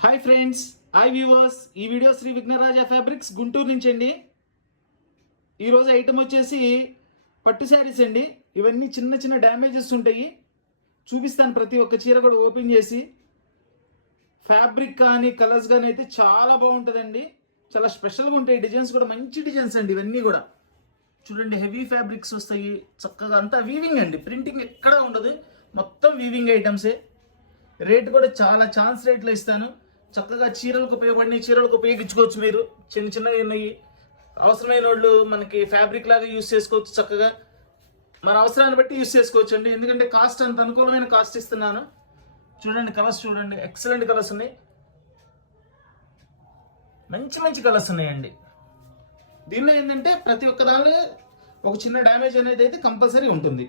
Hi friends, hi viewers. ఈ video Shri Vighnaraja fabrics Guntur నుంచి అండి. ఈరోజు ఐటమ్ వచ్చేసి పట్టు శారీస్ అండి. ఇవన్నీ చిన్న చిన్న డ్యామేజెస్ ఉంటాయి. చూపిస్తాను ప్రతి ఒక్క చీర కూడా ఓపెన్ చేసి. ఫ్యాబ్రిక్ కానీ కలర్స్ కానీ అయితే చాలా బాగుంటుందండి. చాలా స్పెషల్గా ఉంటాయి. డిజైన్స్ కూడా మంచి డిజైన్స్ అండి. ఇవన్నీ కూడా చూడండి, హెవీ ఫ్యాబ్రిక్స్ వస్తాయి. చక్కగా అంతా వీవింగ్ అండి, ప్రింటింగ్ ఎక్కడ ఉండదు. మొత్తం వీవింగ్ ఐటమ్సే. రేట్ కూడా చాలా ఛాన్స్ రేట్లో ఇస్తాను. చక్కగా చీరలకు ఉపయోగపడిన చీరలకు ఉపయోగించుకోవచ్చు. మీరు చిన్న చిన్నవి ఉన్నాయి, అవసరమైన వాళ్ళు మనకి ఫ్యాబ్రిక్ లాగా యూస్ చేసుకోవచ్చు. చక్కగా మన అవసరాన్ని బట్టి యూస్ చేసుకోవచ్చు అండి. ఎందుకంటే కాస్ట్ అంత అనుకూలమైన కాస్ట్ ఇస్తున్నాను. చూడండి కలర్స్, చూడండి ఎక్సలెంట్ కలర్స్ ఉన్నాయి. మంచి మంచి కలర్స్ ఉన్నాయండి. దీనిలో ఏంటంటే ప్రతి ఒక్క దానిలో ఒక చిన్న డ్యామేజ్ అనేది అయితే కంపల్సరీ ఉంటుంది.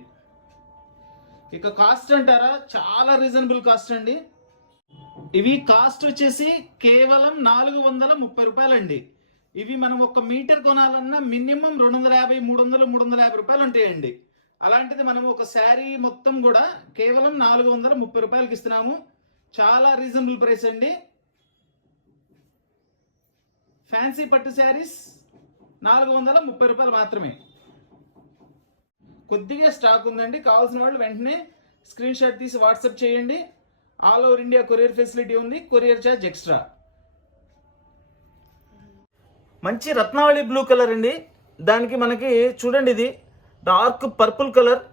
ఇక కాస్ట్ అంటారా, చాలా రీజనబుల్ కాస్ట్ అండి. ఇవి కాస్ట్ వచ్చేసి కేవలం 430 రూపాయలండి. ఇవి మనం ఒక మీటర్ కొనాలన్నా మినిమం 250, 300, 350 రూపాయలు ఉంటాయండి. అలాంటిది మనం ఒక శారీ మొత్తం కూడా కేవలం 430 రూపాయలకి ఇస్తున్నాము. చాలా రీజనబుల్ ప్రైస్ అండి. ఫ్యాన్సీ పట్టు శారీస్ 430 రూపాయలు మాత్రమే. కొద్దిగా స్టాక్ ఉందండి. కావాల్సిన వాళ్ళు వెంటనే స్క్రీన్ షాట్ తీసి వాట్సాప్ చేయండి. All over India courier facility ఉంది. Courier charge extra. మంచి రత్నావళి బ్లూ కలర్ అండి. దానికి మనకి చూడండి, ఇది dark purple colour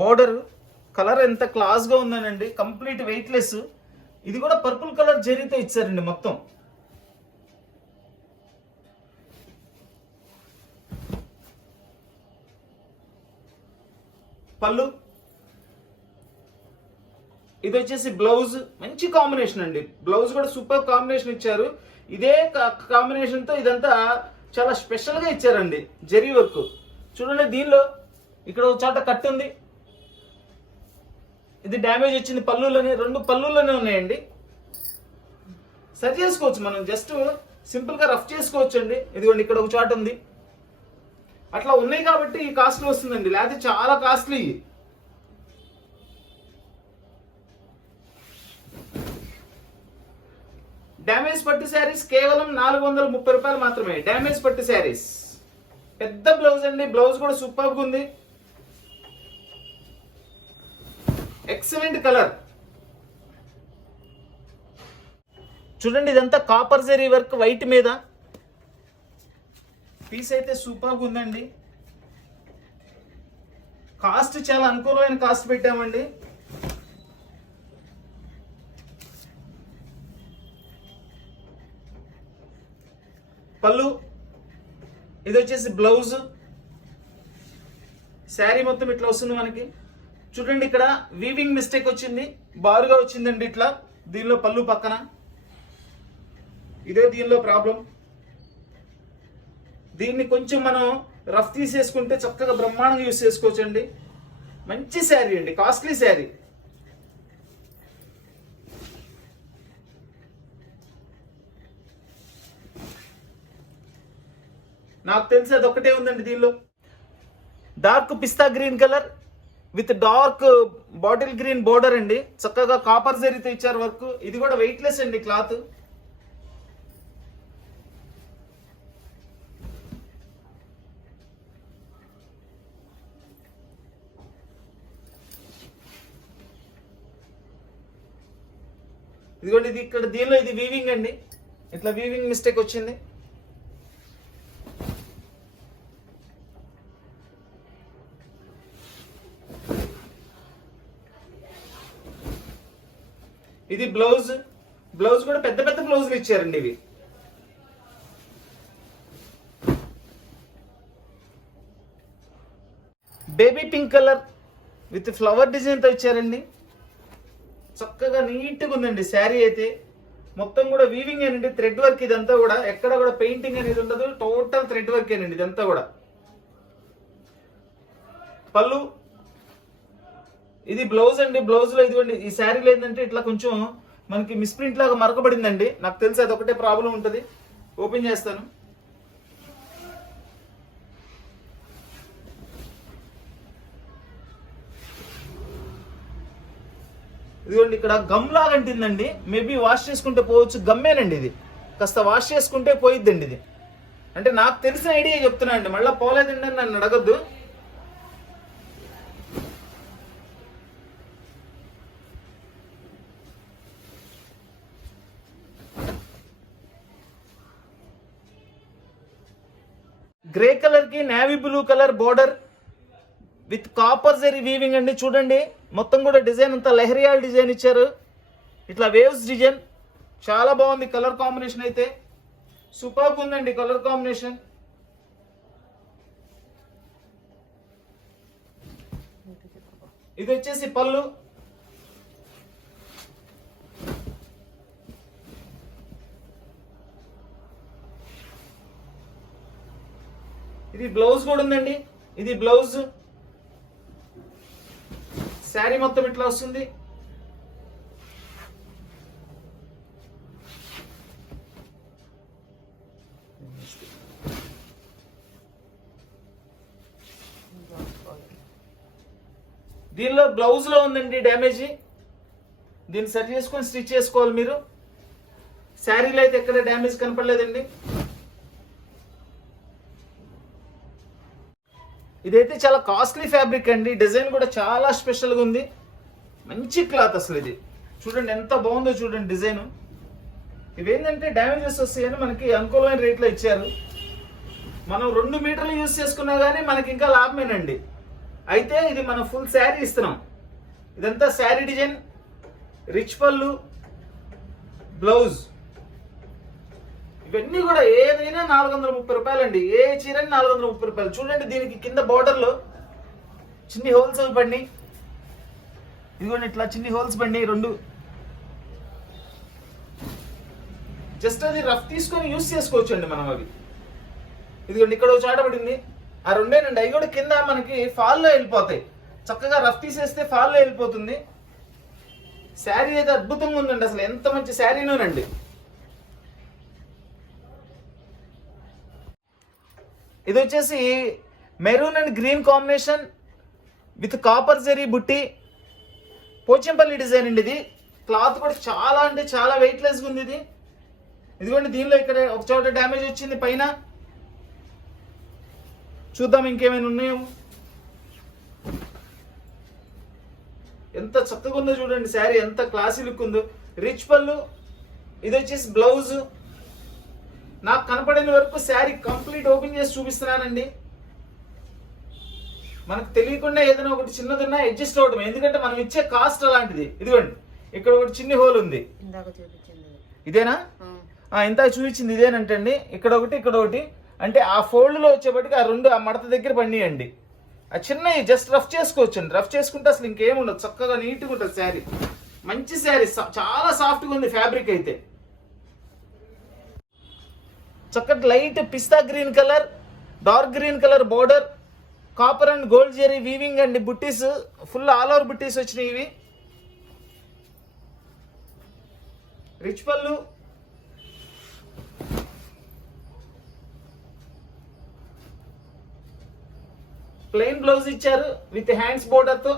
border. Colour ఎంత క్లాస్గా ఉందనండి. Complete weightless. ఇది కూడా పర్పుల్ కలర్ జరీతో ఇచ్చారండి మొత్తం. పళ్ళు, ఇది వచ్చేసి బ్లౌజ్. మంచి కాంబినేషన్ అండి. బ్లౌజ్ కూడా సూపర్ కాంబినేషన్ ఇచ్చారు. ఇదే కాంబినేషన్ తో ఇదంతా చాలా స్పెషల్ గా ఇచ్చారండి. జరీ వర్క్ చూడండి. దీనిలో ఇక్కడ ఒక చోట కట్ ఉంది. ఇది డ్యామేజ్ వచ్చింది. పళ్ళులోనే, 2 పళ్ళులోనే ఉన్నాయండి. సరి చేసుకోవచ్చు మనం. జస్ట్ సింపుల్ గా రఫ్ చేసుకోవచ్చు అండి. ఇదిగోండి, ఇక్కడ ఒక చోట ఉంది. అట్లా ఉన్నాయి కాబట్టి ఈ కాస్ట్లీ వస్తుందండి. లేకపోతే చాలా కాస్ట్లీ. డ్యామేజ్ పట్టు శారీస్ కేవలం 430 రూపాయలు మాత్రమే. డ్యామేజ్ పట్టు శారీస్. పెద్ద బ్లౌజ్ అండి. బ్లౌజ్ కూడా సూపర్గా ఉంది. Excellent colour. చూడండి, ఇదంతా కాపర్ జరీ వర్క్ వైట్ మీద. పీస్ అయితే సూపర్గా ఉందండి. కాస్ట్ చాలా అనుకూలమైన కాస్ట్ పెట్టామండి. పళ్ళు, ఇది వచ్చేసి బ్లౌజ్. శారీ మొత్తం ఇట్లా వస్తుంది మనకి. చూడండి, ఇక్కడ వీవింగ్ మిస్టేక్ వచ్చింది. బారుగా వచ్చిందండి ఇట్లా. దీనిలో పళ్ళు పక్కన ఇదే దీనిలో ప్రాబ్లం. దీన్ని కొంచెం మనం రఫ్ తీసేసుకుంటే చక్కగా బ్రహ్మాండంగా యూస్ చేసుకోవచ్చు అండి. మంచి శారీ అండి, కాస్ట్లీ శారీ. నాకు తెలిసి అది ఒకటే ఉందండి దీనిలో. డార్క్ పిస్తా green colour with dark bottle green border అండి. చక్కగా కాపర్ జరీతో ఇచ్చారు వర్క్. ఇది కూడా వెయిట్లెస్ అండి క్లాత్. ఇదిగోండి, ఇది ఇక్కడ దీనిలో ఇది వీవింగ్ అండి. ఇట్లా వీవింగ్ మిస్టేక్ వచ్చింది. ఇది బ్లౌజ్. బ్లౌజ్ కూడా పెద్ద పెద్ద బ్లౌజులు ఇచ్చారండి. ఇవి baby pink colour with flower design తో ఇచ్చారండి. చక్కగా నీట్గా ఉందండి శారీ అయితే. మొత్తం కూడా వీవింగ్ ఏనండి, థ్రెడ్ వర్క్. ఇదంతా కూడా ఎక్కడ కూడా పెయింటింగ్ అనేది ఉండదు. టోటల్ థ్రెడ్ వర్క్ ఏనండి ఇదంతా కూడా. పళ్ళు, ఇది బ్లౌజ్ అండి. బ్లౌజ్ లో ఇదిగోండి, ఈ శారీలో ఏంటంటే ఇట్లా కొంచెం మనకి మిస్ప్రింట్ లాగా మరకబడిందండి. నాకు తెలిసి అది ఒకటే ప్రాబ్లం ఉంటుంది. ఓపెన్ చేస్తాను. ఇదిగోండి ఇక్కడ గమ్ లాగా అంటుందండి, మేబీ వాష్ చేసుకుంటే పోవచ్చు. గమ్మేనండి ఇది, కాస్త వాష్ చేసుకుంటే పోయిద్దండి ఇది. అంటే నాకు తెలిసిన ఐడియా చెప్తున్నా అండి, మళ్ళీ పోలేదండి అని నన్ను అడగద్దు. గ్రే కలర్ కి navy blue colour border with copper zari weaving అండి. చూడండి మొత్తం కూడా డిజైన్ అంతా లెహరియాల్ డిజైన్ ఇచ్చారు, ఇట్లా వేవ్స్ డిజైన్. చాలా బాగుంది కలర్ కాంబినేషన్ అయితే, సూపర్బ్ ఉందండి కలర్ కాంబినేషన్. ఇది వచ్చేసి పళ్ళు. ఇది బ్లౌజ్ కూడా ఉందండి, ఇది బ్లౌజ్. శారీ మొత్తం ఇట్లా వస్తుంది. దీనిలో బ్లౌజ్ లో ఉందండి డ్యామేజ్, దీన్ని సరి చేసుకొని స్టిచ్ చేసుకోవాలి మీరు. శారీలో అయితే ఎక్కడ డ్యామేజ్ కనపడలేదండి. ఇదైతే చాలా కాస్ట్లీ ఫ్యాబ్రిక్ అండి, డిజైన్ కూడా చాలా స్పెషల్గా ఉంది. మంచి క్లాత్ అసలు ఇది. చూడండి ఎంత బాగుందో చూడండి డిజైన్. ఇవేంటంటే డ్యామేజెస్ వస్తాయని మనకి అనుకూలమైన రేట్లో ఇచ్చారు. మనం 2 మీటర్లు యూజ్ చేసుకున్నా కానీ మనకి ఇంకా లాభమేనండి. అయితే ఇది మనం ఫుల్ శారీ ఇస్తున్నాం. ఇదంతా శారీ డిజైన్, రిచ్ పళ్ళు, బ్లౌజ్. ఇవన్నీ కూడా ఏదైనా 430 రూపాయలు అండి. ఏ చీర 430 రూపాయలు. చూడండి దీనికి కింద బార్డర్ లో చిన్ని హోల్స్ పడినాయి. ఇదిగోండి ఇట్లా చిన్ని హోల్స్ పడినాయి 2. జస్ట్ అది రఫ్ తీసుకొని యూస్ చేసుకోవచ్చు అండి మనం అవి. ఇదిగోండి ఇక్కడ చాట పడింది, ఆ 2ేనండి. అవి కూడా కింద మనకి ఫాల్లో వెళ్ళిపోతాయి. చక్కగా రఫ్ తీసేస్తే ఫాల్లో వెళ్ళిపోతుంది. శారీ అయితే అద్భుతంగా ఉందండి, అసలు ఎంత మంచి శారీనోనండి. ఇది వచ్చేసి maroon and green combination with copper zari బుట్టి, పోచంపల్లి డిజైన్ అండి. ఇది క్లాత్ కూడా చాలా అంటే చాలా వెయిట్లెస్గా ఉంది ఇది. ఇదిగోండి దీనిలో ఇక్కడ ఒక చోట డ్యామేజ్ వచ్చింది పైన. చూద్దాం ఇంకేమైనా ఉన్నాయో. ఎంత చక్కగా ఉందో చూడండి శారీ, ఎంత క్లాసీ లుక్ ఉందో. రిచ్ పళ్ళు. ఇది వచ్చేసి బ్లౌజ్. నాకు కనపడిన వరకు శారీ కంప్లీట్ ఓపెన్ చేసి చూపిస్తున్నానండి. మనకు తెలియకుండా ఏదైనా ఒకటి చిన్నదిన్నా అడ్జస్ట్ అవడం, ఎందుకంటే మనం ఇచ్చే కాస్ట్ అలాంటిది. ఇదిగోండి ఇక్కడ ఒకటి చిన్న హోల్ ఉంది, ఇదేనా? ఇందాక చూపించింది ఇదేనంటండి. ఇక్కడ ఒకటి ఇక్కడ ఒకటి, అంటే ఆ ఫోల్డ్ లో వచ్చేప్పటికి ఆ 2 ఆ మడత దగ్గర పడినాయండి. ఆ చిన్నవి జస్ట్ రఫ్ చేసుకోవచ్చు అండి. రఫ్ చేసుకుంటే అసలు ఇంకేం ఉండదు, చక్కగా నీట్గా ఉంటుంది శారీ. మంచి శారీ, చాలా సాఫ్ట్గా ఉంది ఫ్యాబ్రిక్ అయితే. చక్కటి లైట్ పిస్తా green colour, dark green colour border, copper and gold జెరీ వీవింగ్ అండి. బుట్టీస్ ఫుల్ ఆల్ ఓవర్ బుట్టీస్ వచ్చినాయి ఇవి. రిచ్ పళ్ళు. ప్లెయిన్ బ్లౌజ్ ఇచ్చారు విత్ హ్యాండ్స్ బోర్డర్ తో.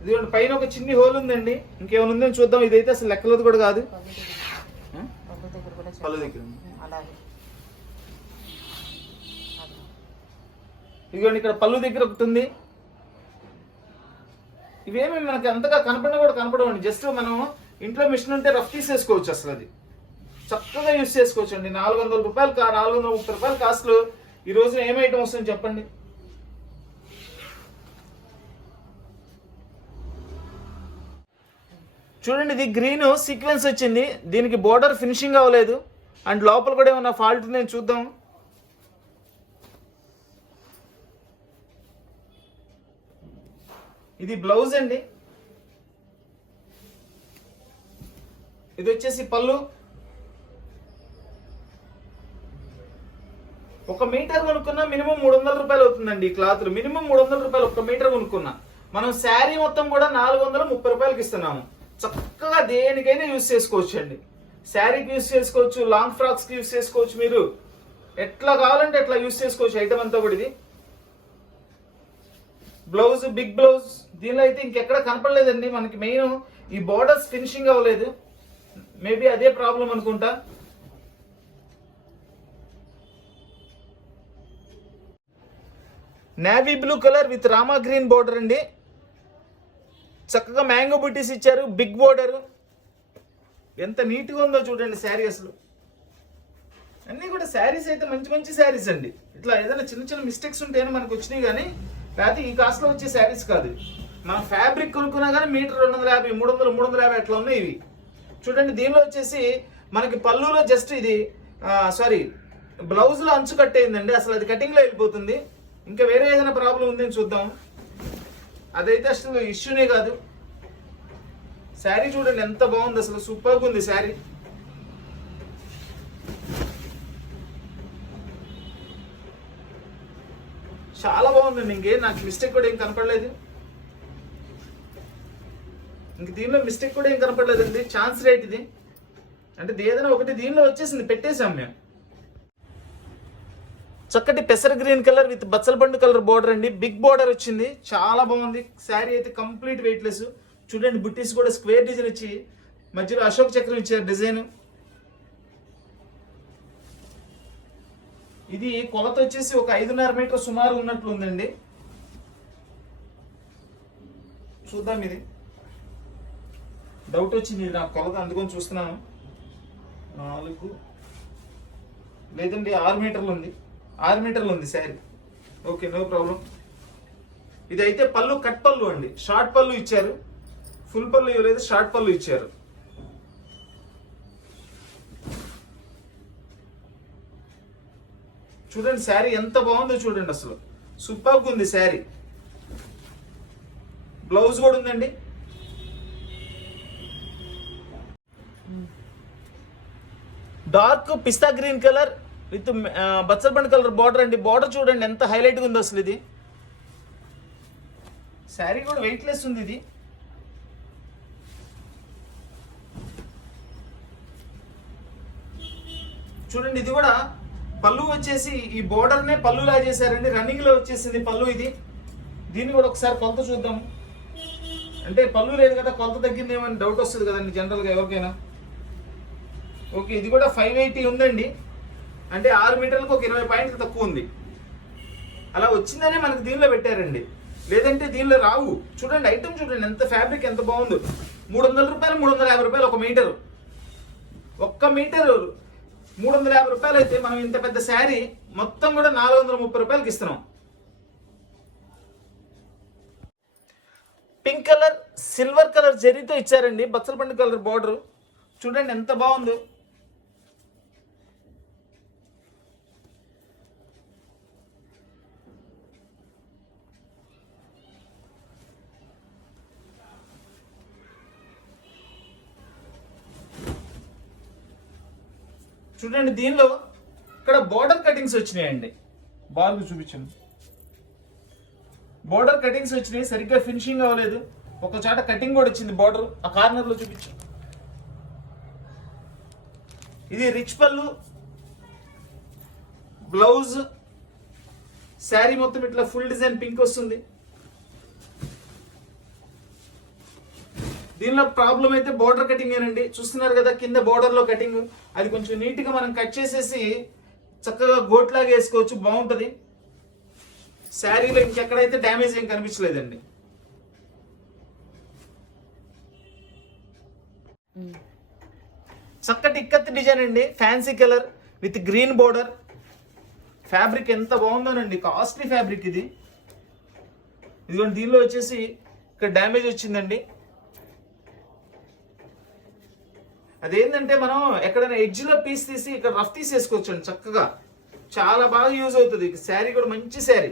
ఇదిగోండి పైన ఒక చిన్ని హోల్ ఉందండి. ఇంకేమైనా ఉందని చూద్దాం. ఇదైతే అసలు లెక్కలది కూడా కాదు. పళ్ళు దగ్గర ఇదిగోండి ఇక్కడ పళ్ళు దగ్గర ఒకటి ఉంది. ఇవేమి మనకి అంతగా కనపడినా కూడా కనపడవండి. జస్ట్ మనం ఇంట్లో మిషన్ ఉంటే రఫ్ తీసేసుకోవచ్చు. అసలు అది చక్కగా యూస్ చేసుకోవచ్చు అండి. 400 రూపాయలు 430 రూపాయలు కాస్ట్లు ఈ రోజున ఏం ఐటమ్ వస్తుంది చెప్పండి. చూడండి ఇది గ్రీన్ సీక్వెన్స్ వచ్చింది, దీనికి బోర్డర్ ఫినిషింగ్ అవ్వలేదు అండ్ లోపల కూడా ఏమన్నా ఫాల్ట్ ఉందని చూద్దాం. ఇది బ్లౌజ్ అండి. ఇది వచ్చేసి పళ్ళు. 1 మీటర్ కొనుక్కున్నా మినిమం 300 రూపాయలు అవుతుందండి. ఈ క్లాత్ మినిమం 300 రూపాయలు 1 మీటర్ కొనుక్కున్నా. మనం శారీ మొత్తం కూడా 430 రూపాయలకి ఇస్తున్నాము. చక్కగా దేనికైనా యూజ్ చేసుకోవచ్చు అండి. శారీకి యూజ్ చేసుకోవచ్చు, లాంగ్ ఫ్రాక్స్ కి యూజ్ చేసుకోవచ్చు. మీరు ఎట్లా కావాలంటే ఎట్లా యూస్ చేసుకోవచ్చు ఐటమ్ అంతా కూడా. ఇది బ్లౌజ్, బిగ్ బ్లౌజ్. దీనిలో అయితే ఇంకెక్కడ కనపడలేదండి మనకి. మెయిన్ ఈ బోర్డర్స్ ఫినిషింగ్ అవ్వలేదు, మేబీ అదే ప్రాబ్లం అనుకుంటా. Navy blue colour with Rama green border అండి. చక్కగా మ్యాంగో బుటీస్ ఇచ్చారు, బిగ్ బోర్డర్. ఎంత నీట్గా ఉందో చూడండి శారీ. అసలు అన్నీ కూడా శారీస్ అయితే మంచి మంచి శారీస్ అండి. ఇట్లా ఏదైనా చిన్న చిన్న మిస్టేక్స్ ఉంటేనే మనకు వచ్చినాయి, కానీ లేకపోతే ఈ కాస్ట్లో వచ్చే శారీస్ కాదు. మనం ఫ్యాబ్రిక్ కొనుక్కున్నా కానీ మీటర్ 250, 300, 350 అట్లా ఉన్నాయి ఇవి. చూడండి దీనిలో వచ్చేసి మనకి పళ్ళులో జస్ట్ ఇది బ్లౌజ్లో అంచు కట్టేయిందండి. అసలు అది కటింగ్లో వెళ్ళిపోతుంది. ఇంకా వేరే ఏదైనా ప్రాబ్లం ఉందని చూద్దాం. అదైతే అసలు ఇష్యూనే కాదు. శారీ చూడండి ఎంత బాగుంది, అసలు సూపర్గా ఉంది శారీ. చాలా బాగుందండి. నాకు మిస్టేక్ కూడా ఏం కనపడలేదు. ఇంక దీనిలో మిస్టేక్ కూడా ఏం కనపడలేదండి. ఛాన్స్ రేట్ ఇది. అంటే ఏదైనా ఒకటి దీనిలో వచ్చేసింది, పెట్టేసాం మేము. చక్కటి పెసర గ్రీన్ కలర్ విత్ బచ్చలపండు కలర్ బోర్డర్ అండి. బిగ్ బోర్డర్ వచ్చింది, చాలా బాగుంది. శారీ అయితే కంప్లీట్ వెయిట్లెస్. చూడండి బుట్టీస్ కూడా స్క్వేర్ డిజైన్ ఇచ్చి మధ్యలో అశోక్ చక్రం ఇచ్చారు డిజైన్. ఇది కొలత వచ్చేసి ఒక 5.5 మీటర్ సుమారు ఉన్నట్లు ఉందండి. చూద్దాం. ఇది డౌట్ వచ్చింది నాకు కొలత, అందుకొని చూస్తున్నాను. 4 లేదండి 6 మీటర్లు ఉంది. 6 మీటర్లు ఉంది శారీ. Okay, no problem. ఇదైతే పళ్ళు కట్ పళ్ళు అండి. షార్ట్ పళ్ళు ఇచ్చారు, ఫుల్ పళ్ళు ఇవ్వలేదు, షార్ట్ పళ్ళు ఇచ్చారు. చూడండి శారీ ఎంత బాగుందో చూడండి, అసలు సూపర్గా ఉంది శారీ. బ్లౌజ్ కూడా ఉందండి. డార్క్ పిస్తా గ్రీన్ కలర్ విత్ బచ్చలపండు కలర్ బార్డర్ అండి. బార్డర్ చూడండి ఎంత హైలైట్గా ఉందో అసలు. ఇది శారీ కూడా వెయిట్లెస్ ఉంది. ఇది చూడండి. ఇది కూడా పళ్ళు వచ్చేసి ఈ బోర్డర్నే పళ్ళులా చేశారండి. రన్నింగ్లో వచ్చేసింది పళ్ళు ఇది. దీన్ని కూడా ఒకసారి కొలత చూద్దాం. అంటే పళ్ళు లేదు కదా, కొలత తగ్గిందేమో అని డౌట్ వస్తుంది కదండి జనరల్గా ఎవరికైనా. ఓకే, ఇది కూడా 580 ఉందండి. అంటే 6 మీటర్లకు ఒక 20 పాయింట్లు తక్కువ ఉంది. అలా వచ్చిందనే మనకు దీనిలో పెట్టారండి, లేదంటే దీనిలో రావు. చూడండి ఐటమ్ చూడండి ఎంత ఫ్యాబ్రిక్ ఎంత బాగుందో. 300 రూపాయలు, 350 రూపాయలు ఒక మీటరు. ఒక్క మీటరు 350 రూపాయలు అయితే మనం ఇంత పెద్ద శారీ మొత్తం కూడా 430 రూపాయలకి ఇస్తున్నాం. పింక్ కలర్ సిల్వర్ కలర్ జరీతో ఇచ్చారండి. బచ్చలపండు కలర్ బార్డర్ చూడండి ఎంత బాగుందో. చూడండి దీనిలో ఇక్కడ బోర్డర్ కటింగ్స్ వచ్చినాయండి. బార్కు చూపించాను, బోర్డర్ కటింగ్స్ వచ్చినాయి. సరిగ్గా ఫినిషింగ్ అవ్వలేదు. ఒక చోట కటింగ్ కూడా వచ్చింది బోర్డర్, ఆ కార్నర్ లో చూపించాను. ఇది రిచ్ పళ్ళు, బ్లౌజ్, శారీ మొత్తం ఇట్లా ఫుల్ డిజైన్ పింక్ వస్తుంది. దీనిలో ప్రాబ్లం అయితే బోర్డర్ కటింగ్ ఏనండి. చూస్తున్నారు కదా కింద బోర్డర్ లో కటింగ్, అది కొంచెం నీట్ గా మనం కట్ చేసేసి చక్కగా గోట్లాగా వేసుకోవచ్చు, బాగుంటది. శారీలో ఇంకెక్కడైతే డ్యామేజ్ ఏం కనిపించలేదండి. చక్కటి ఇక్కత్ డిజైన్ అండి, fancy colour with green border. Fabric ఎంత బాగుందోనండి, కాస్ట్లీ ఫ్యాబ్రిక్ ఇది. ఇదిగోండి దీనిలో వచ్చేసి ఇక్కడ డ్యామేజ్ వచ్చిందండి. అదేంటంటే మనం ఎక్కడైనా ఎడ్జ్లో పీస్ తీసి ఇక్కడ రఫ్ తీసేసుకోవచ్చు అండి చక్కగా, చాలా బాగా యూజ్ అవుతుంది. శారీ కూడా మంచి శారీ,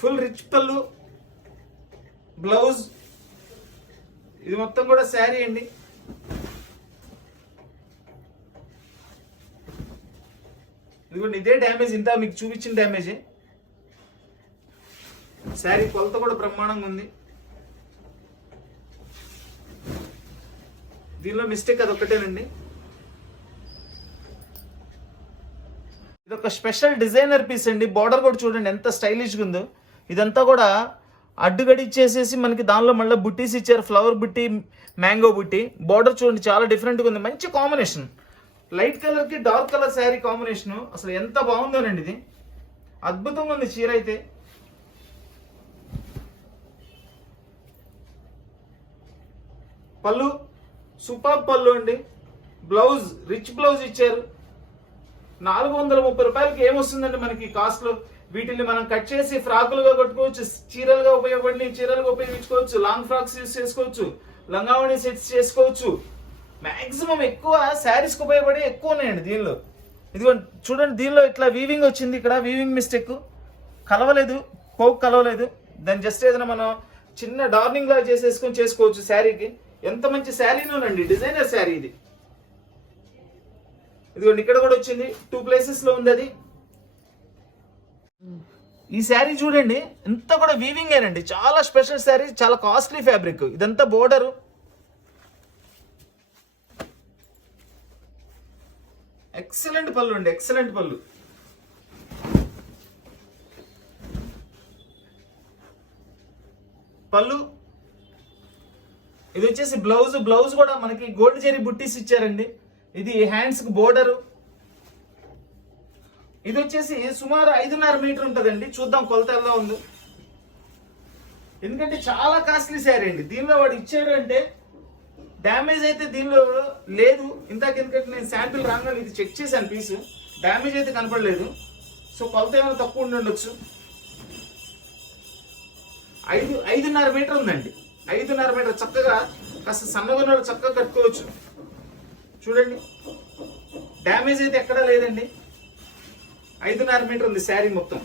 ఫుల్ రిచ్ పళ్ళు, బ్లౌజ్, ఇది మొత్తం కూడా శారీ అండి. ఇదిగోండి ఇదే డ్యామేజ్, ఇంత మీకు చూపించిన డ్యామేజే. శారీ కొలత కూడా బ్రహ్మాండంగా ఉంది. దీనిలో మిస్టేక్ అదొక్కటేనండి. ఇది ఒక స్పెషల్ డిజైనర్ పీస్ అండి. బార్డర్ కూడా చూడండి ఎంత స్టైలిష్గా ఉందో. ఇదంతా కూడా అడ్డుగడి ఇచ్చేసేసి మనకి దానిలో మళ్ళీ బుట్టీస్ ఇచ్చారు. ఫ్లవర్ బుట్టి, మ్యాంగో బుట్టి. బార్డర్ చూడండి చాలా డిఫరెంట్గా ఉంది. మంచి కాంబినేషన్, లైట్ కలర్కి డార్క్ కలర్ శారీ కాంబినేషను. అసలు ఎంత బాగుందోనండి ఇది. అద్భుతంగా ఉంది చీర అయితే. పళ్ళు సూపర్ పళ్ళు అండి. బ్లౌజ్ రిచ్ బ్లౌజ్ ఇచ్చారు. 430 రూపాయలకి ఏమొస్తుందండి మనకి కాస్ట్లో. వీటిని మనం కట్ చేసి ఫ్రాకులుగా కట్టుకోవచ్చు, చీరలుగా ఉపయోగపడి చీరలుగా ఉపయోగించుకోవచ్చు, లాంగ్ ఫ్రాక్స్ యూస్ చేసుకోవచ్చు, లంగావణి సెట్స్ చేసుకోవచ్చు. మాక్సిమం ఎక్కువ శారీస్కి ఉపయోగపడి ఎక్కువ ఉన్నాయండి దీనిలో. ఇదిగో చూడండి, దీనిలో ఇట్లా వీవింగ్ వచ్చింది. ఇక్కడ వీవింగ్ మిస్టేక్, కలవలేదు, పోక్ కలవలేదు. దాన్ని జస్ట్ ఏదైనా మనం చిన్న డార్నింగ్ లాగా చేసేసుకొని చేసుకోవచ్చు శారీకి. ఎంత మంచి శారీనోనండి, డిజైనర్ శారీ ఇది. ఇదిగోండి ఇక్కడ కూడా వచ్చింది, 2 ప్లేసెస్ లో ఉంది అది. ఈ శారీ చూడండి ఎంత కూడా వీవింగ్ ఏనండి. చాలా స్పెషల్ శారీ, చాలా కాస్ట్లీ ఫ్యాబ్రిక్. ఇదంతా బోర్డరు. ఎక్సలెంట్ పళ్ళు అండి, ఎక్సలెంట్ పళ్ళు. పళ్ళు ఇది వచ్చేసి బ్లౌజ్. బ్లౌజ్ కూడా మనకి గోల్డ్ జెరీ బుట్టీస్ ఇచ్చారండి. ఇది హ్యాండ్స్ కి బోర్డరు. ఇది వచ్చేసి సుమారు 5.5 మీటర్ ఉంటుందండి. చూద్దాం కొలత ఎలా ఉందో. ఎందుకంటే చాలా కాస్ట్లీ శారీ అండి. దీనిలో వాడు ఇచ్చాడు అంటే డ్యామేజ్ అయితే దీనిలో లేదు. ఎందుకంటే నేను శాంపిల్ రాగానే ఇది చెక్ చేశాను, పీసు డ్యామేజ్ అయితే కనపడలేదు. సో కొలత ఏమైనా తక్కువ ఉండి ఉండొచ్చు. 5.5 మీటర్ ఉందండి. 5.5 మీటర్ చక్కగా కాస్త సన్నగా చక్కగా కట్టుకోవచ్చు. చూడండి డ్యామేజ్ అయితే ఎక్కడా లేదండి. 5.5 మీటర్ ఉంది శారీ మొత్తం.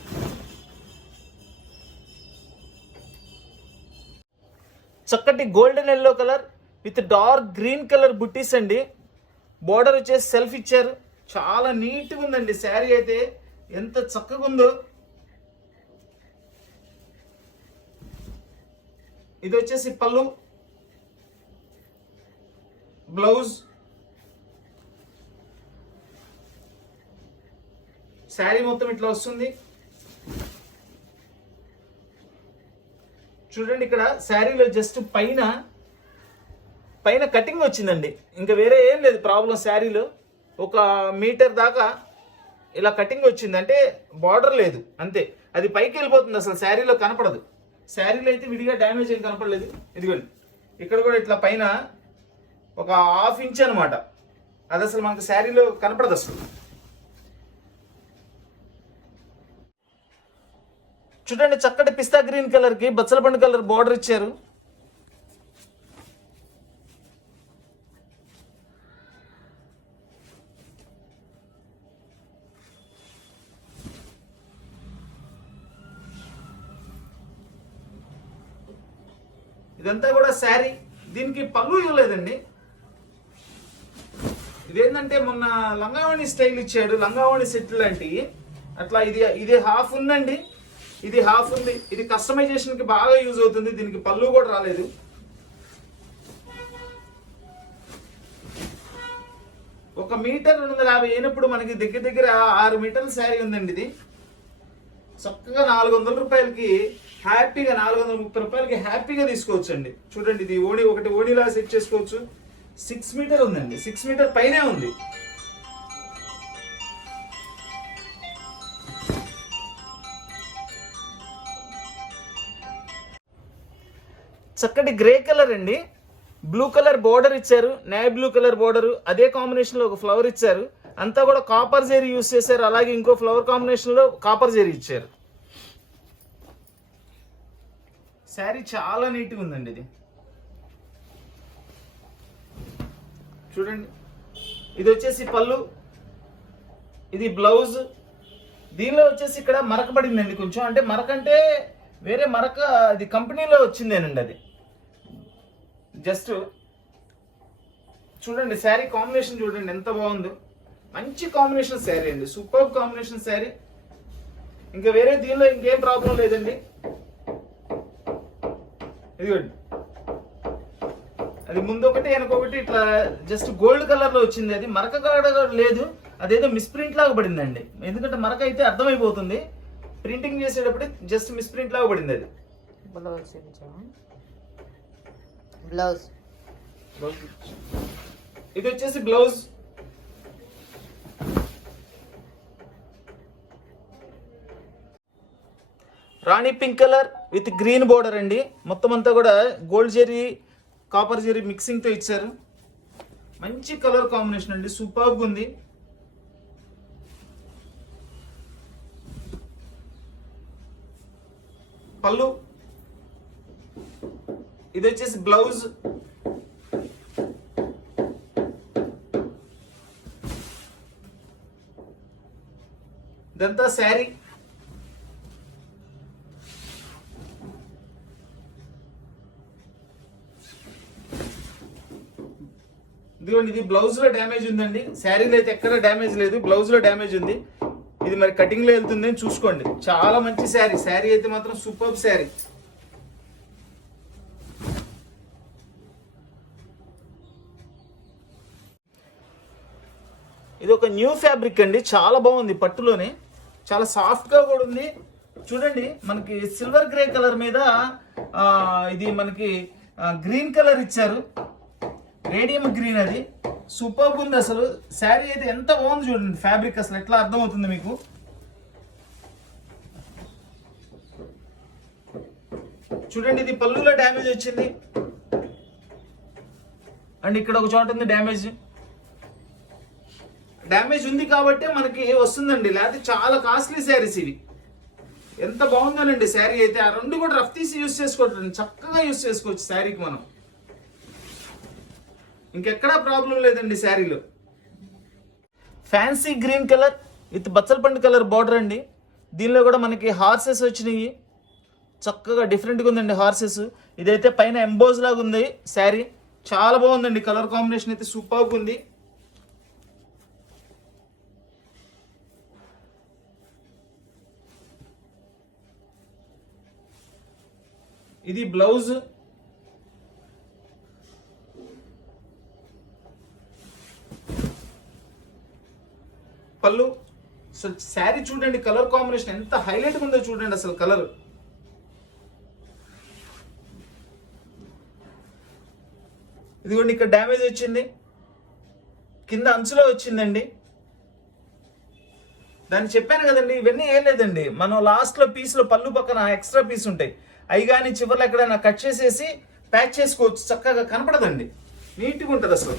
చక్కటి golden yellow colour with dark green colour బుట్టీస్ అండి. బోర్డర్ వచ్చేసి సెల్ఫ్ ఇచ్చారు. చాలా నీట్గా ఉందండి శారీ అయితే. ఎంత చక్కగా ఉందో. ఇది వచ్చేసి పళ్ళు, బ్లౌజ్. శారీ మొత్తం ఇట్లా వస్తుంది. చూడండి ఇక్కడ శారీలో జస్ట్ పైన కటింగ్ వచ్చిందండి. ఇంకా వేరే ఏం లేదు ప్రాబ్లం. శారీలో 1 మీటర్ దాకా ఇలా కటింగ్ వచ్చింది, అంటే బార్డర్ లేదు అంతే. అది పైకి వెళ్ళిపోతుంది, అసలు శారీలో కనపడదు. శారీలో అయితే విడిగా డ్యామేజ్ ఏం కనపడలేదు. ఇదిగోండి ఇక్కడ కూడా ఇట్లా పైన 1/2 ఇంచ్ అనమాట. అది అసలు మనకు శారీలో కనపడదు అసలు. చూడండి చక్కటి పిస్తా గ్రీన్ కలర్ కి బచ్చలపండు కలర్ బార్డర్ ఇచ్చారు. ఇదంతా కూడా శారీ. దీనికి పళ్ళు ఇవ్వలేదండి. ఇదేంటంటే మొన్న లంగావణి స్టైల్ ఇచ్చాడు, లంగావణి సెట్ లాంటివి అట్లా. ఇది హాఫ్ ఉందండి, ఇది హాఫ్ ఉంది. ఇది కస్టమైజేషన్ కి బాగా యూజ్ అవుతుంది. దీనికి పళ్ళు కూడా రాలేదు. ఒక మీటర్ 250 అయినప్పుడు మనకి దగ్గర 6 మీటర్ల శారీ ఉందండి. ఇది చక్కగా 400 రూపాయలకి హ్యాపీగా, 430 రూపాయలకి హ్యాపీగా తీసుకోవచ్చండి. చూడండి ఇది ఒకటి ఓణిలా సెట్ చేసుకోవచ్చు. 6 మీటర్ ఉందండి, 6 మీటర్ పైనే ఉంది. చక్కటి గ్రే కలర్ అండి. బ్లూ కలర్ బోర్డర్ ఇచ్చారు, నేవీ బ్లూ కలర్ బోర్డర్. అదే కాంబినేషన్ లో ఒక ఫ్లవర్ ఇచ్చారు. అంతా కూడా కాపర్ జెరీ యూస్ చేశారు. అలాగే ఇంకో ఫ్లవర్ కాంబినేషన్ లో కాపర్ జెరీ ఇచ్చారు. శారీ చాలా నీట్గా ఉందండి. ఇది చూడండి, ఇది వచ్చేసి పళ్ళు, ఇది బ్లౌజ్. దీనిలో వచ్చేసి ఇక్కడ మరక పడిందండి కొంచెం. అంటే మరక అంటే వేరే మరక, అది కంపెనీలో వచ్చిందేనండి. అది జస్ట్ చూడండి శారీ కాంబినేషన్ చూడండి ఎంత బాగుందో. మంచి కాంబినేషన్ శారీ అండి, సూపర్ కాంబినేషన్ శారీ. ఇంకా వేరే దీనిలో ఇంకేం ప్రాబ్లం లేదండి. ఇదిగోండి, అది ముందు ఒకటి వెనకొకటి ఇట్లా జస్ట్ గోల్డ్ కలర్ లో వచ్చింది. అది మరక కాడ లేదు, అదేదో మిస్ప్రింట్ లాగా పడిందండి, ఎందుకంటే మనకైతే అర్థమైపోతుంది, ప్రింటింగ్ చేసేటప్పుడు జస్ట్ మిస్ప్రింట్ లాగా పడింది అది. బ్లౌజ్ ఇది వచ్చేసి blouse. Rani pink colour with green border అండి. మొత్తం అంతా కూడా గోల్డ్ జెరీ కాపర్ జెరీ మిక్సింగ్తో ఇచ్చారు. మంచి కలర్ కాంబినేషన్ అండి, సూపర్గా ఉంది. పళ్ళు, ఇది వచ్చేసి బ్లౌజ్. ఇదంతా శారీ. ఇదిగోండి, ఇది బ్లౌజ్ లో డ్యామేజ్ ఉందండి, శారీలో అయితే ఎక్కడ డ్యామేజ్ లేదు, బ్లౌజ్ లో డ్యామేజ్ ఉంది. ఇది మరి కటింగ్ లో వెళ్తుంది అని చూసుకోండి. చాలా మంచి శారీ, శారీ అయితే మాత్రం సూపర్ శారీ. ఇది ఒక న్యూ ఫ్యాబ్రిక్ అండి, చాలా బాగుంది, పట్టులోనే చాలా సాఫ్ట్ గా కూడా ఉంది. చూడండి, మనకి సిల్వర్ గ్రే కలర్ మీద ఇది మనకి గ్రీన్ కలర్ ఇచ్చారు, రేడియం గ్రీన్. అది సూపర్ ఉంది అసలు. శారీ అయితే ఎంత బాగుంది చూడండి, ఫ్యాబ్రిక్ అసలు ఎట్లా అర్థమవుతుంది మీకు. చూడండి, ఇది పళ్ళులో డ్యామేజ్ వచ్చింది అండ్ ఇక్కడ ఒక చోట ఉంది డ్యామేజ్. డ్యామేజ్ ఉంది కాబట్టి మనకి వస్తుందండి, లేకపోతే చాలా కాస్ట్లీ శారీస్ ఇవి. ఎంత బాగుందోనండి శారీ అయితే. ఆ రెండు కూడా రఫ్ తీసి యూస్ చేసుకోవచ్చు, చక్కగా యూస్ చేసుకోవచ్చు శారీకి మనం, ఇంకెక్కడా ప్రాబ్లం లేదండి శారీలో. ఫ్యాన్సీ గ్రీన్ కలర్ విత్ బచ్చలపండు కలర్ బార్డర్ అండి. దీనిలో కూడా మనకి హార్సెస్ వచ్చినాయి, చక్కగా డిఫరెంట్గా ఉందండి హార్సెస్. ఇదైతే పైన ఎంబోజ్ లాగా ఉంది శారీ, చాలా బాగుందండి. కలర్ కాంబినేషన్ అయితే సూపర్గా ఉంది. ఇది బ్లౌజ్. పళ్ళు. అసలు శారీ చూడండి, కలర్ కాంబినేషన్ ఎంత హైలైట్ ఉందో చూడండి అసలు కలర్. ఇదిగోండి, ఇక్కడ డ్యామేజ్ వచ్చింది, కింద అంచులో వచ్చిందండి. దాన్ని చెప్పాను కదండి, ఇవన్నీ ఏం లేదండి, మనం లాస్ట్లో పీస్లో పళ్ళు పక్కన ఎక్స్ట్రా పీస్ ఉంటాయి, అవి కానీ చివరిలో ఎక్కడైనా కట్ చేసేసి ప్యాక్ చేసుకోవచ్చు, చక్కగా కనపడదండి, నీట్గా ఉంటుంది అసలు.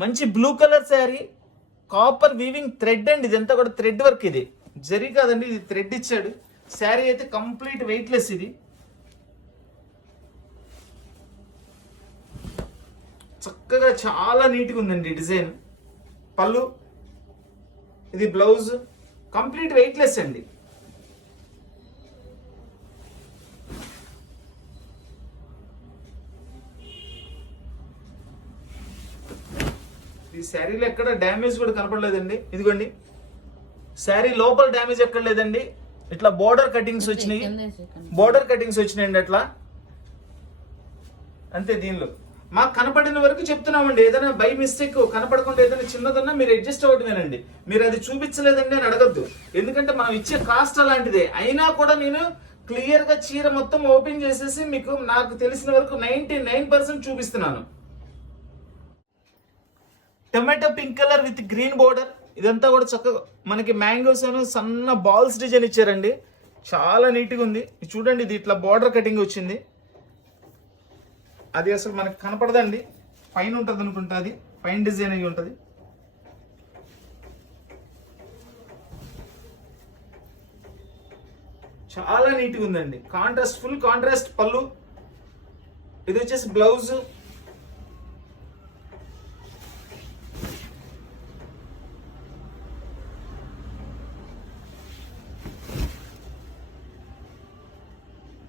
మంచి blue colour sari, copper weaving thread అండి. ఇదంతా కూడా థ్రెడ్ వర్క్, ఇది జరీ కాదండి, ఇది థ్రెడ్ ఇచ్చాడు. శారీ అయితే కంప్లీట్ వెయిట్లెస్. ఇది చక్కగా చాలా నీట్గా ఉందండి డిజైన్. పళ్ళు, ఇది బ్లౌజ్, కంప్లీట్ వెయిట్లెస్ అండి. ఈ శారీలో ఎక్కడ డ్యామేజ్ కూడా కనపడలేదండి. ఇదిగోండి, శారీ లోపల డ్యామేజ్ ఎక్కడ లేదండి. ఇట్లా బోర్డర్ కటింగ్స్ వచ్చినాయి, అట్లా అంతే. దీనిలో మాకు కనపడిన వరకు చెప్తున్నామండి, ఏదైనా బై మిస్టేక్ కనపడకుండా ఏదైనా చిన్నదన్నా మీరు అడ్జస్ట్ అవ్వటమేనండి. మీరు అది చూపించలేదండి అని అడగద్దు, ఎందుకంటే మనం ఇచ్చే కాస్ట్ అలాంటిదే. అయినా కూడా నేను క్లియర్ గా చీర మొత్తం ఓపెన్ చేసేసి మీకు నాకు తెలిసిన వరకు 99% చూపిస్తున్నాను. Tomato pink colour with green border. ఇదంతా కూడా చక్కగా మనకి మ్యాంగోస్ అని సన్న బాల్స్ డిజైన్ ఇచ్చారండి, చాలా నీట్గా ఉంది. చూడండి, ఇది ఇట్లా బార్డర్ కటింగ్ వచ్చింది, అది అసలు మనకి కనపడదండి, పైన ఉంటుంది అనుకుంటా, అది పైన డిజైన్ అయ్యి ఉంటుంది. చాలా నీట్గా ఉందండి, కాంట్రాస్ట్, ఫుల్ కాంట్రాస్ట్ పళ్ళు. ఇది వచ్చేసి బ్లౌజ్.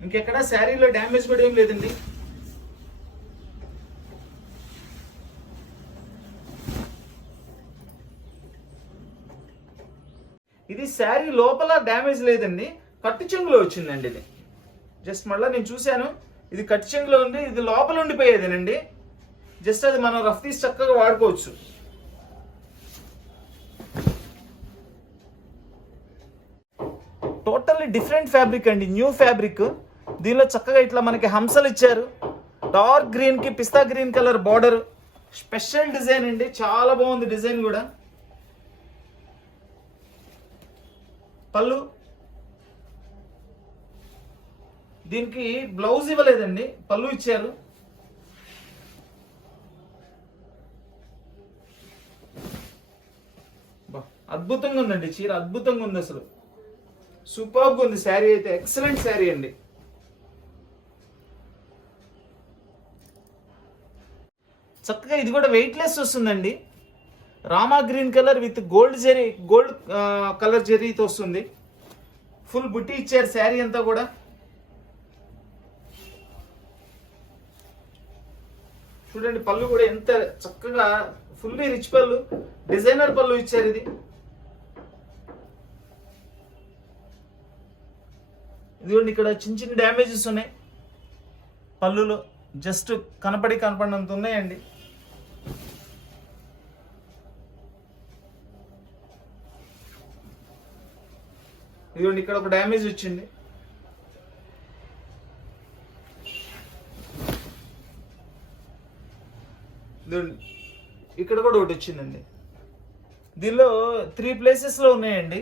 ఇంకెక్కడ శారీలో డ్యామేజ్ కూడా ఏం లేదండి. ఇది శారీ లోపల డ్యామేజ్ లేదండి, కట్టు చెంగులో వచ్చిందండి. ఇది జస్ట్ మళ్ళీ నేను చూశాను, ఇది కట్ చెంగులో ఉంది, ఇది లోపల ఉండిపోయేదేనండి. జస్ట్ అది మనం రఫ్ తీసి చక్కగా వాడుకోవచ్చు. టోటల్లీ డిఫరెంట్ ఫ్యాబ్రిక్ అండి, న్యూ ఫ్యాబ్రిక్. దీనిలో చక్కగా ఇట్లా మనకి హంసలు ఇచ్చారు. డార్క్ గ్రీన్ కి పిస్తా green colour border. Special design అండి, చాలా బాగుంది డిజైన్ కూడా. పళ్ళు, దీనికి బ్లౌజ్ ఇవ్వలేదండి, పళ్ళు ఇచ్చారు. అద్భుతంగా ఉందండి చీర, అద్భుతంగా ఉంది అసలు. సూపర్గా ఉంది శారీ అయితే, ఎక్సలెంట్ శారీ అండి. చక్కగా ఇది కూడా వెయిట్లెస్ వస్తుందండి. Rama green colour with gold colour జెరీతో వస్తుంది. ఫుల్ బుట్టి ఇచ్చారు శారీ అంతా కూడా. చూడండి పళ్ళు కూడా ఎంత చక్కగా, ఫుల్లీ రిచ్ పళ్ళు, డిజైనర్ పళ్ళు ఇచ్చారు. ఇది ఇదిగోండి ఇక్కడ చిన్న చిన్న డ్యామేజెస్ ఉన్నాయి పళ్ళులో, జస్ట్ కనపడినంత ఉన్నాయండి. ఇదిగోండి ఇక్కడ ఒక డ్యామేజ్ వచ్చింది. ఇక్కడ కూడా ఒకటి వచ్చిందండి. దీనిలో 3 ప్లేసెస్లో ఉన్నాయండి.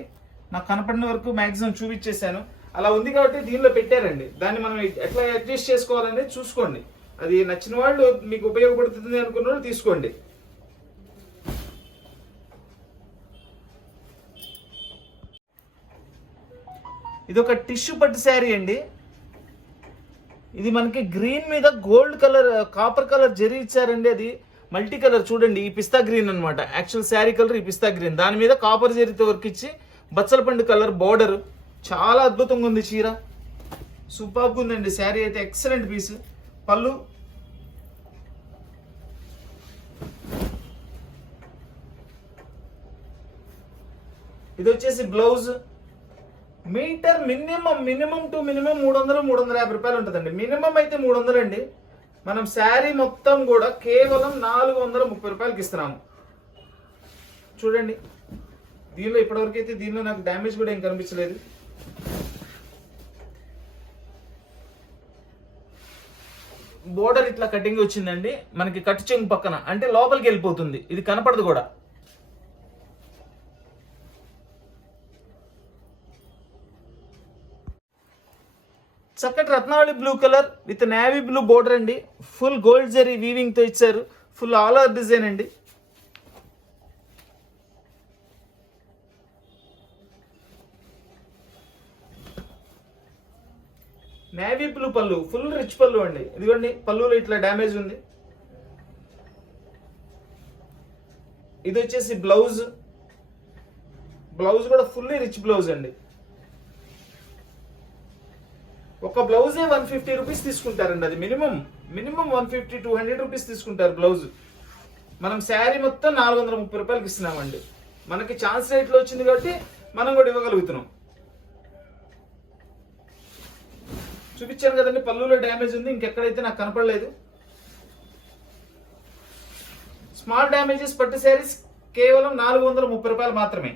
నాకు కనపడిన వరకు మ్యాక్సిమం చూపించేశాను. అలా ఉంది కాబట్టి దీనిలో పెట్టారండి. దాన్ని మనం ఎట్లా అడ్జస్ట్ చేసుకోవాలనేది చూసుకోండి. అది నచ్చిన వాళ్ళు, మీకు ఉపయోగపడుతుంది అనుకున్న వాళ్ళు తీసుకోండి. ఇది ఒక టిష్యూ పట్టు శారీ అండి. ఇది మనకి గ్రీన్ మీద gold colour, copper colour zari ఇచ్చారండి. అది మల్టీ కలర్ చూడండి, ఈ పిస్తా గ్రీన్ అనమాట. యాక్చువల్ శారీ కలర్ ఈ పిస్తా గ్రీన్, దాని మీద కాపర్ జరీతో వర్క్ ఇచ్చి బచ్చల పండు కలర్ బార్డర్. చాలా అద్భుతంగా ఉంది చీర, సూపర్గా ఉందండి శారీ అయితే, ఎక్సలెంట్ పీస్. పళ్ళు, ఇది వచ్చేసి blouse. Metre minimum to minimum 300-350 రూపాయలు ఉంటుందండి. మినిమం అయితే 300 అండి. మనం శారీ మొత్తం కూడా కేవలం 430 రూపాయలకి ఇస్తున్నాము. చూడండి దీనిలో ఇప్పటివరకు అయితే దీనిలో నాకు డ్యామేజ్ కూడా ఏం కనిపించలేదు. బోర్డర్ ఇట్లా కటింగ్ వచ్చిందండి మనకి, కట్ చెంగు పక్కన, అంటే లోపలికి వెళ్ళిపోతుంది, ఇది కనపడదు కూడా. చక్కటి Ratnavali blue colour with navy blue border అండి. ఫుల్ గోల్డ్ జరీ వీవింగ్ తో ఇచ్చారు. ఫుల్ ఆల్ ఓవర్ డిజైన్ అండి. నేవీ బ్లూ పళ్ళు, ఫుల్ రిచ్ పళ్ళు అండి. ఇదిగోండి పళ్ళులో ఇట్లా డ్యామేజ్ ఉంది. ఇది వచ్చేసి బ్లౌజ్. బ్లౌజ్ కూడా ఫుల్లీ రిచ్ బ్లౌజ్ అండి. ఒక బ్లౌజే 150 రూపీస్ తీసుకుంటారండి. అది మినిమం 150-200 రూపీస్ తీసుకుంటారు బ్లౌజ్. మనం శారీ మొత్తం 430 రూపాయలకి ఇస్తున్నామండి. మనకి ఛాన్స్ రేట్లో వచ్చింది కాబట్టి మనం కూడా ఇవ్వగలుగుతున్నాం. చూపించాను కదండి, పళ్ళులో డ్యామేజ్ ఉంది, ఇంకెక్కడైతే నాకు కనపడలేదు. స్మాల్ డ్యామేజెస్ పట్టు శారీస్ కేవలం 430 రూపాయలు మాత్రమే.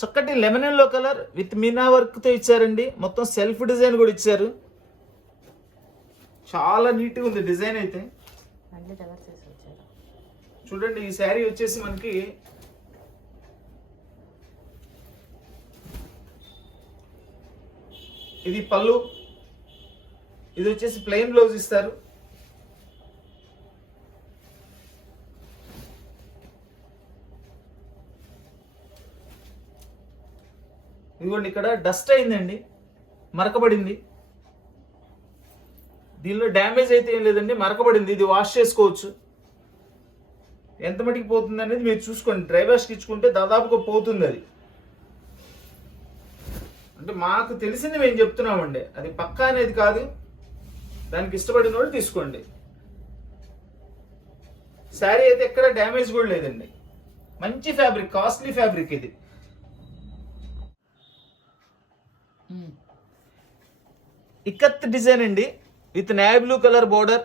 చక్కటి lemon yellow colour with Meena work తో ఇచ్చారండి. మొత్తం సెల్ఫ్ డిజైన్ కూడా ఇచ్చారు. చాలా నీట్గా ఉంది డిజైన్ అయితే. చూడండి ఈ శారీ వచ్చేసి మనకి ఇది పళ్ళు, ఇది వచ్చేసి ప్లెయిన్ బ్లౌజ్ ఇస్తారు. ఇదిగోండి ఇక్కడ డస్ట్ అయిందండి, మరకబడింది. దీనిలో డ్యామేజ్ అయితే ఏం లేదండి, మరకబడింది. ఇది వాష్ చేసుకోవచ్చు. ఎంత మటుకు పోతుంది అనేది మీరు చూసుకోండి. డ్రై వాష్కి ఇచ్చుకుంటే దాదాపుగా పోతుంది. అది అంటే మాకు తెలిసింది మేము చెప్తున్నామండి, అది పక్కా అనేది కాదు. దానికి ఇష్టపడిన వాళ్ళు తీసుకోండి. శారీ అయితే ఎక్కడ డ్యామేజ్ కూడా లేదండి. మంచి ఫ్యాబ్రిక్, కాస్ట్లీ ఫ్యాబ్రిక్ ఇది. ఇక్కత్ డిజైన్ అండి with navy blue colour border.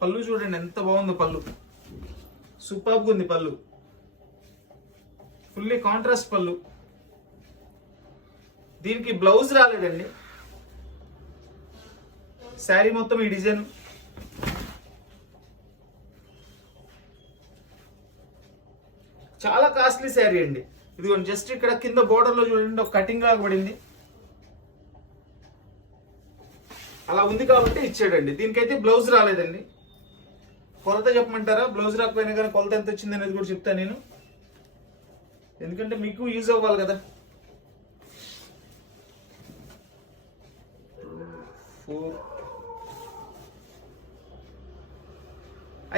పళ్ళు చూడండి ఎంత బాగుందో, పళ్ళు సూపర్గా ఉంది. పళ్ళు ఫుల్లీ కాంట్రాస్ట్ పళ్ళు. దీనికి బ్లౌజ్ రాలేదండి. శారీ మొత్తం ఈ డిజైన్. చాలా కాస్ట్లీ శారీ అండి. ఇదిగోండి జస్ట్ ఇక్కడ కింద బోర్డర్ లో చూడండి ఒక కటింగ్ లాగా పడింది, అలా ఉంది కాబట్టి ఇచ్చాడండి. దీనికైతే బ్లౌజ్ రాలేదండి. కొలత చెప్పమంటారా? బ్లౌజ్ రాకపోయినా కానీ కొలత ఎంత వచ్చింది అనేది కూడా చెప్తాను నేను, ఎందుకంటే మీకు యూజ్ అవ్వాలి కదా.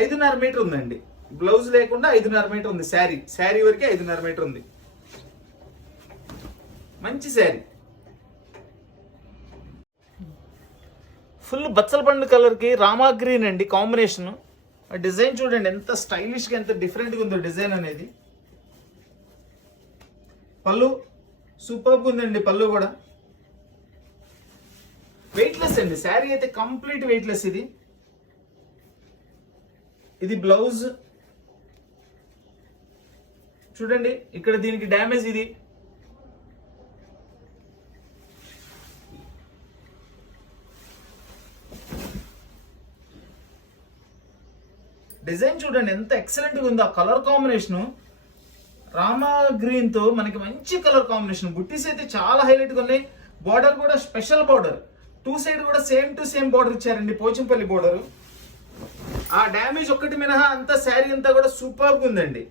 5.5 మీటర్ ఉందండి. బ్లౌజ్ లేకుండా 5.5 మీటర్ ఉంది. శారీ వరకే 5.5 మీటర్ ఉంది. మంచి శారీ. ఫుల్ బచ్చల పండు కలర్ కి రామా గ్రీన్ అండి కాంబినేషన్. డిజైన్ చూడండి ఎంత స్టైలిష్ గా ఎంత డిఫరెంట్ గా ఉందో డిజైన్ అనేది. పళ్ళు సూపర్గా ఉందండి. పళ్ళు కూడా వెయిట్లెస్ అండి. శారీ అయితే కంప్లీట్ వెయిట్లెస్. ఇది బ్లౌజ్ చూడండి. ఇక్కడ దీనికి డ్యామేజ్ ఇది. డిజైన్ చూడండి ఎంత ఎక్సలెంట్ గా ఉందో. ఆ కలర్ కాంబినేషన్ రామా గ్రీన్ తో మనకి మంచి కలర్ కాంబినేషన్. బుట్టీస్ అయితే చాలా హైలైట్ గా ఉన్నాయి. బార్డర్ కూడా స్పెషల్ బార్డర్. 2 సైడ్ కూడా సేమ్ టు సేమ్ బార్డర్ ఇచ్చారండి, పోచంపల్లి బార్డర్. ఆ డ్యామేజ్ ఒక్కటి మినహా అంతా శారీ అంతా కూడా సూపర్ గా ఉందండి.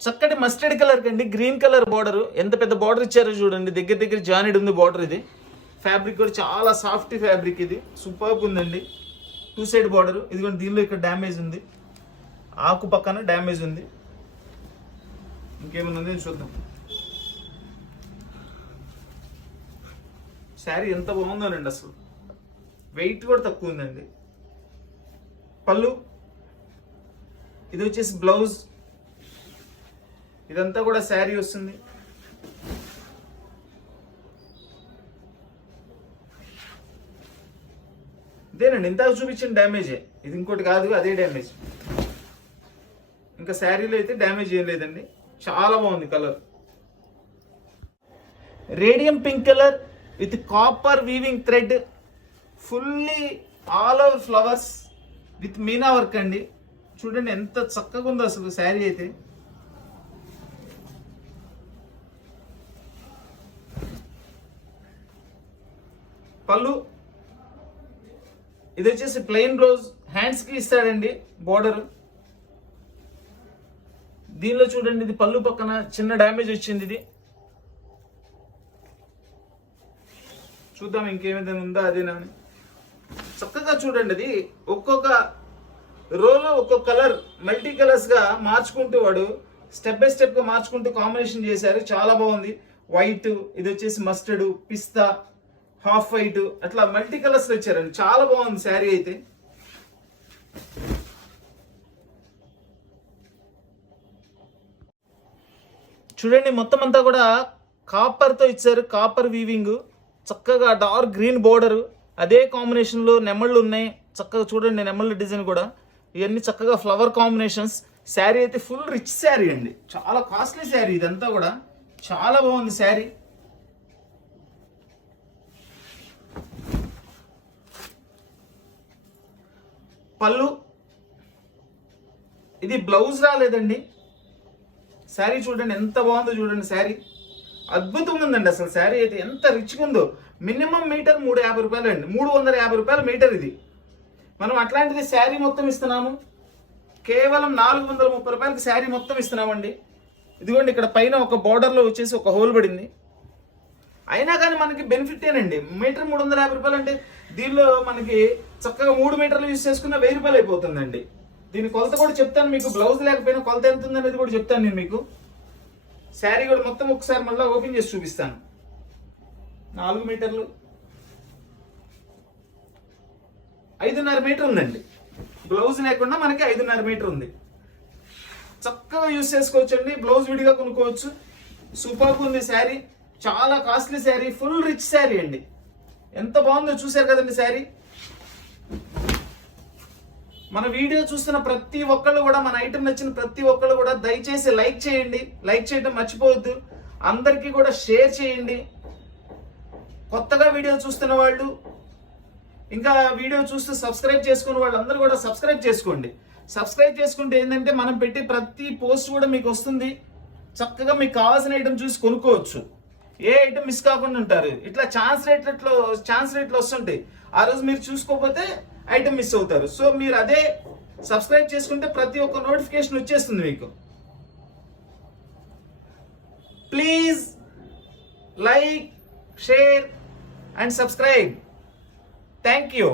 చక్కటి మస్టర్డ్ కలర్ కండి గ్రీన్ కలర్ బార్డర్. ఎంత పెద్ద బార్డర్ ఇచ్చారో చూడండి. దగ్గర దగ్గర జానెడ్ ఉంది బార్డర్. ఇది ఫ్యాబ్రిక్ కూడా చాలా సాఫ్ట్ ఫ్యాబ్రిక్. ఇది సూపర్ గా ఉందండి. 2 సైడ్ బార్డర్. ఇదిగోండి దీనిలో ఇక్కడ డ్యామేజ్ ఉంది, ఆకు పక్కన డ్యామేజ్ ఉంది. ఇంకేమైనా ఉంది చూద్దాం. శారీ ఎంత బాగుందోనండి, అసలు వెయిట్ కూడా తక్కువ ఉందండి. పళ్ళు ఇది వచ్చేసి బ్లౌజ్. ఇదంతా కూడా శారీ వస్తుంది. ఇదేనండి ఇంతకు చూపించిన డ్యామేజే. ఇది ఇంకోటి కాదు, అదే డ్యామేజ్. ఇంకా శారీలో అయితే డ్యామేజ్ ఏం లేదండి. చాలా బాగుంది colour. Radium pink colour with copper weaving thread. Fully all over flowers with Meena work అండి. చూడండి ఎంత చక్కగా ఉందో అసలు శారీ అయితే. పళ్ళు ఇది వచ్చేసి ప్లెయిన్ బ్లౌజ్. హ్యాండ్స్ కి ఇస్తాడండి బోర్డర్. దీనిలో చూడండి ఇది పళ్ళు పక్కన చిన్న డ్యామేజ్ వచ్చింది. ఇది చూద్దాం ఇంకేమైనా ఉందా అదేనా అని. చక్కగా చూడండి. అది ఒక్కొక్క రోలో ఒక్కొక్క కలర్ మల్టీ కలర్స్ గా మార్చుకుంటూ వాడు స్టెప్ బై స్టెప్ గా మార్చుకుంటూ కాంబినేషన్ చేశారు. చాలా బాగుంది. వైట్, ఇది వచ్చేసి మస్టర్డ్, పిస్తా, హాఫ్ వైట్, అట్లా మల్టీ కలర్స్ లో ఇచ్చారండి. చాలా బాగుంది శారీ అయితే. చూడండి మొత్తం అంతా కూడా కాపర్ తో ఇచ్చారు. కాపర్ వీవింగ్, చక్కగా డార్క్ గ్రీన్ బోర్డర్. అదే కాంబినేషన్ లో నెమళ్ళు ఉన్నాయి. చక్కగా చూడండి నెమళ్ళు డిజైన్ కూడా. ఇవన్నీ చక్కగా ఫ్లవర్ కాంబినేషన్స్. శారీ అయితే ఫుల్ రిచ్ శారీ అండి. చాలా కాస్ట్లీ శారీ ఇదంతా కూడా. చాలా బాగుంది శారీ. పళ్ళు ఇది బ్లౌజ్ రాలేదండి. శారీ చూడండి ఎంత బాగుందో చూడండి. శారీ అద్భుతంగా ఉందండి అసలు. శారీ అయితే ఎంత రిచ్గా ఉందో. మినిమం మీటర్ 350 రూపాయలు అండి. 350 రూపాయల మీటర్ ఇది. మనం అట్లాంటిది శారీ మొత్తం ఇస్తున్నాము కేవలం 430 రూపాయలకి శారీ మొత్తం ఇస్తున్నామండి. ఇదిగోండి ఇక్కడ పైన ఒక బార్డర్లో వచ్చేసి ఒక హోల్ పడింది. అయినా కానీ మనకి బెనిఫిటేనండి. మీటర్ 350 రూపాయలు అంటే దీనిలో మనకి చక్కగా 3 మీటర్లు యూజ్ చేసుకున్న 1000 రూపాయలు అయిపోతుందండి. దీని కొలత కూడా చెప్తాను మీకు. బ్లౌజ్ లేకపోయినా కొలత ఎంత ఉందనేది కూడా చెప్తాను నేను మీకు. శారీ కూడా మొత్తం ఒకసారి మళ్ళీ ఓపెన్ చేసి చూపిస్తాను. 4 మీటర్లు 5.5 మీటర్ ఉందండి. బ్లౌజ్ లేకుండా మనకి 5.5 మీటర్ ఉంది. చక్కగా యూస్ చేసుకోవచ్చు అండి. బ్లౌజ్ విడిగా కొనుక్కోవచ్చు. సూపర్ ఉంది శారీ, చాలా costly sari, full rich sari అండి. ఎంత బాగుందో చూసారు కదండి శారీ. మన వీడియో చూస్తున్న ప్రతి ఒక్కళ్ళు కూడా, మన ఐటమ్ నచ్చిన ప్రతి ఒక్కళ్ళు కూడా దయచేసి లైక్ చేయండి. లైక్ చేయడం మర్చిపోవద్దు. అందరికీ కూడా షేర్ చేయండి. కొత్తగా వీడియో చూస్తున్న వాళ్ళు, ఇంకా వీడియో చూస్తూ సబ్స్క్రైబ్ చేసుకున్న వాళ్ళందరూ కూడా సబ్స్క్రైబ్ చేసుకోండి. సబ్స్క్రైబ్ చేసుకుంటే ఏంటంటే మనం పెట్టే ప్రతి పోస్ట్ కూడా మీకు వస్తుంది. చక్కగా మీకు కావాల్సిన ఐటమ్ చూసి కొనుక్కోవచ్చు. ఏ ఐటమ్ మిస్ కాకుండా ఉంటారు. ఇట్లా ఛాన్స్ రేట్లు వస్తుంటాయి. ఆ రోజు మీరు చూసుకోకపోతే ఐటమ్ మిస్ అవుతారు. సో మీరు అదే సబ్స్క్రైబ్ చేసుకుంటే ప్రతి ఒక్క నోటిఫికేషన్ వచ్చేస్తుంది మీకు. Please like, share and subscribe. Thank you.